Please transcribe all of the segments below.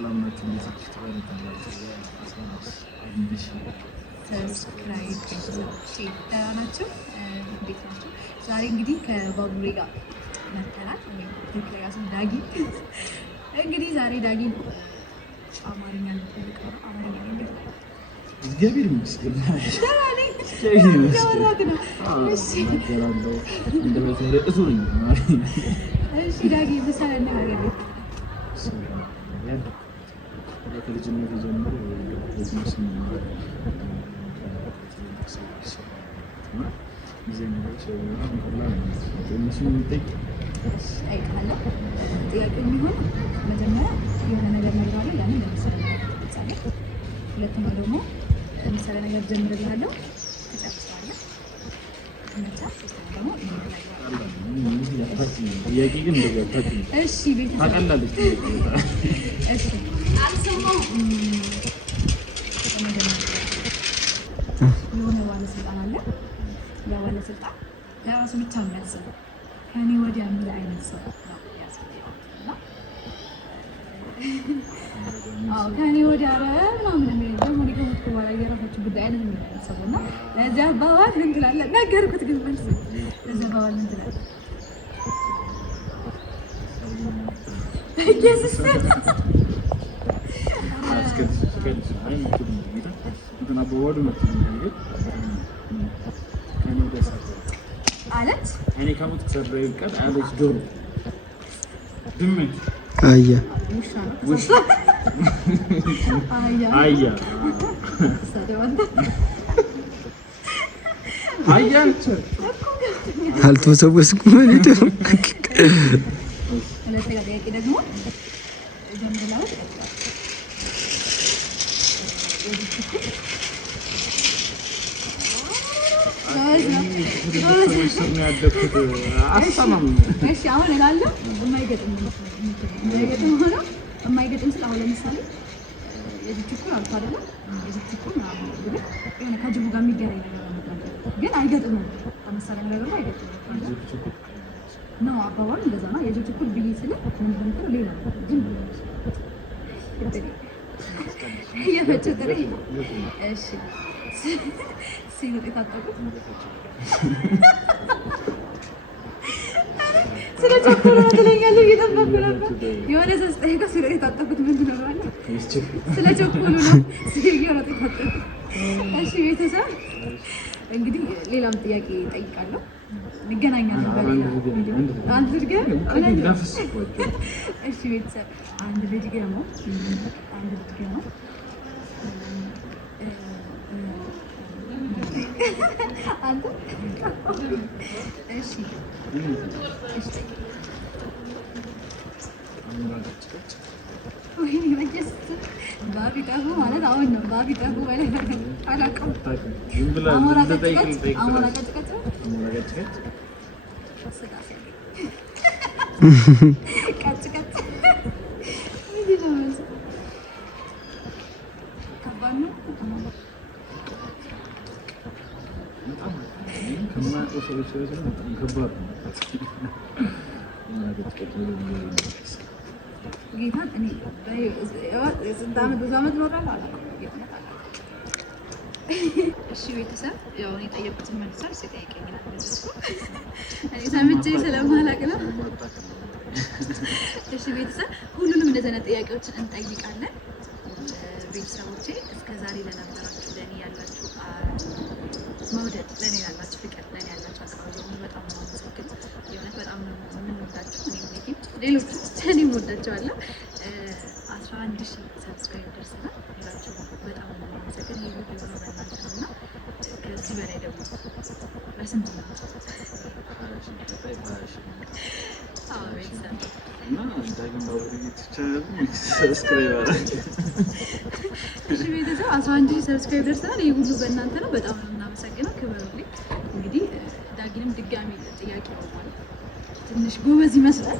ሰላም ናችሁ? እንደዚህ ተባረካላችሁ። ሰብስክራይብ ደህና ናቸው። እንዴት ናቸው? ዛሬ እንግዲህ ከባቡሬ ጋር መተናል። ትክክለኛ ስም ዳጊ። እንግዲህ ዛሬ ዳጊ አማርኛ ነው አማርኛ ነው እግዚአብሔር ይመስገን። እሺ ዳጊ ምሳሌ ነገር ከልጅነት ጀምሮ ጥያቄ የሚሆን መጀመሪያ የሆነ ነገር ነግራለሁ። ያንን ለምሳሌ ሁለተኛ ደግሞ ለምሳሌ ነገር ጀምርልሃለሁ፣ ትጨርሰዋለህ። ጥያቄ ግን እሺ ቤት ታውቃለች። እሺ የሆነ ባለስልጣን አለ። ያ ባለስልጣን ለራሱ ብቻ የሚያስበው ከእኔ ወዲያ ምን አይነት ሰው ነው ያስፈልጋል? ከእኔ ወዲያ ምናምን የሚል ደግሞ እኔ ከሞትኩ በኋላ የራሳችሁ ጉዳይ አይነት የሚል አይነት ሰው እና ለዚያ አባባል ምን ትላለህ? ነገርኩት ግን መልስ ለዚያ አባባል ምን ትላለህ? አለች እኔ ከሞት ከሰራው ይቀር አለች። ዶሮ ድመት አያ ውሻ አያ አያ አልተወሰወስኩም ማለት ነው። ሁለተኛ ጥያቄ ደግሞ ጀምረናል። እሺ አሁን እላለሁ የማይገጥም ሆኖ የማይገጥም ስለ አሁን ለምሳሌ የዚህ ችኩል አልኩ አይደለ? የዚህ ችኩል የሆነ ከጅቡ ጋር የሚገናኝ ነገር ግን አይገጥምም። ለምሳሌ ነገር ነው አይገጥምም ነው አባባሉ እንደዛ ነው። የዚህ ችኩል ብዬ ስለ ምንድን ነው ሌላ ግን የፈጨተረ እሺ ሲኖር የታጠቁት ስለ ቸኮሉ ነው ትለኛለህ። እየጠበኩ ነበር። የሆነ ሰው ስጠይቀው ስለ የታጠቁት ምንድን ነው ማለት ስለ ቸኮሉ ነው ሲየው ነው የታጠቁት። እሺ ቤተሰብ እንግዲህ ሌላም ጥያቄ እጠይቃለሁ። እንገናኛለን በሌላ አንድ ልጅ ገና እሺ ቤተሰብ አንድ ልጅ ገና አንተ እሺ ባቢ ጠፉ ማለት አሁን ነው። ባቢ ጠፉ ማለት አላውቅም። አሞራ ቀጭቀጭ ከባድ ነው። ጌታን እኔ ስንት ዓመት ብዙ ዓመት እኖራለሁ አላውቅም። እሺ ቤተሰብ ያው እኔ የጠየቁትን መልሳል። ሲጠይቀኝ እኔ ሰምቼ ስለማላውቅ ነው። እሺ ቤተሰብ ሁሉንም እንደዚህ አይነት ጥያቄዎችን እንጠይቃለን። ቤተሰቦቼ እስከዛሬ ለነበራችሁ ለእኔ ያላችሁ መውደድ፣ ለእኔ ያላችሁ ፍቅር፣ ለእኔ ያላችሁ አቀባበል በጣም ነው የማመሰግነው። የእውነት በጣም ነው የምንወዳችሁ። እኔም ሌሎች እኔም ወዳቸዋለሁ። 11,000 ሰብስክራይብ ደርሰናል። ሁላችሁ በጣም ነው የማመሰግነው። ይህ ቪዲዮ ነው በእናንተ ነው እና ከዚህ በላይ ደግሞ በስንት ነው ቤተሰብ እሺ ቤተሰብ 11,000 ሰብስክራይብ ደርሰናል። ይህ ሁሉ በእናንተ ነው። በጣም ነው የምናመሰግነው። ክበሩልኝ። እንግዲህ ዳጊንም ድጋሚ ጥያቄ ነው ማለት ትንሽ ጎበዝ ይመስላል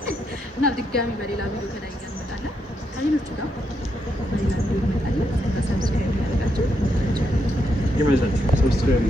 እና ድጋሚ በሌላ ቪዲዮ ከዳጊ ጋር እንመጣለን። ከሌሎቹ ጋር በሌላ ቪዲዮ እንመጣለን። ሰብስክራይብ ያደርጋችሁ ይመቻችሁ። ሰብስክራይብ